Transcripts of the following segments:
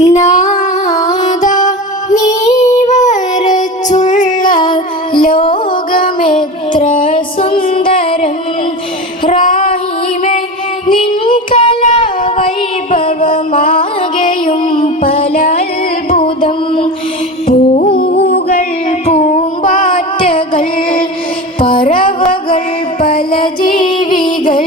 നാദ നീ വരച്ചുള്ള ലോകമെത്ര സുന്ദരം. റാഹിമേ നിൻ കലാവൈഭവമാകെയും പല അത്ഭുതം പൂവുകൾ പൂമ്പാറ്റകൾ പറവകൾ പല ജീവികൾ.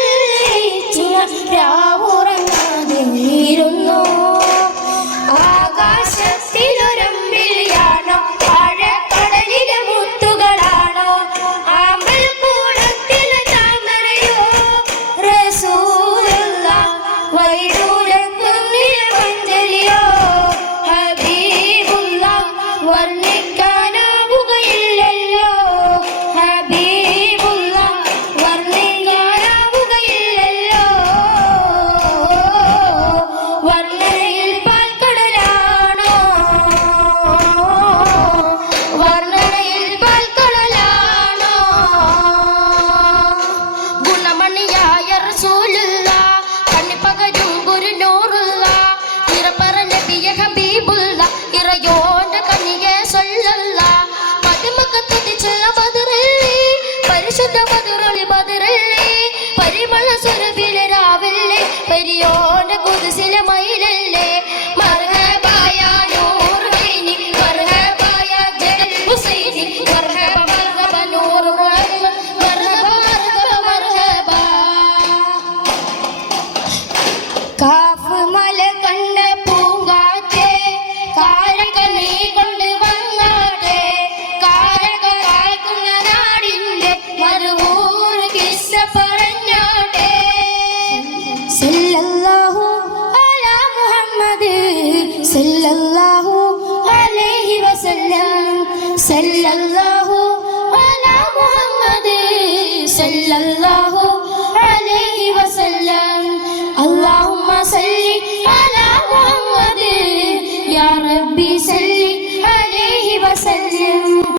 വർണിക്കാനാവുകയില്ലല്ലോ. ഹബീബുള്ള വർണിക്കാനാവുകയില്ലല്ലോ. വർണനയിൽ പാൽക്കടലാണോ? വർണനയിൽ പാൽക്കടലാണോ? ഗുണമണിയായ റസൂലുള്ള കാഫ് മല കണ്ട പൂങ്കാറ്റേ കാരക നീ കൊണ്ട് വന്നാട്ടെ കാരകരാക്കുന്ന നാടിന്റെ മറുവൂറ് കിസ്സ പറഞ്ഞാട്ടെ സല്ലല്ലാഹു അല മുഹമ്മദ് സല്ലല്ലാഹു അലൈഹി വസല്ലം. സല്ലല്ലാഹു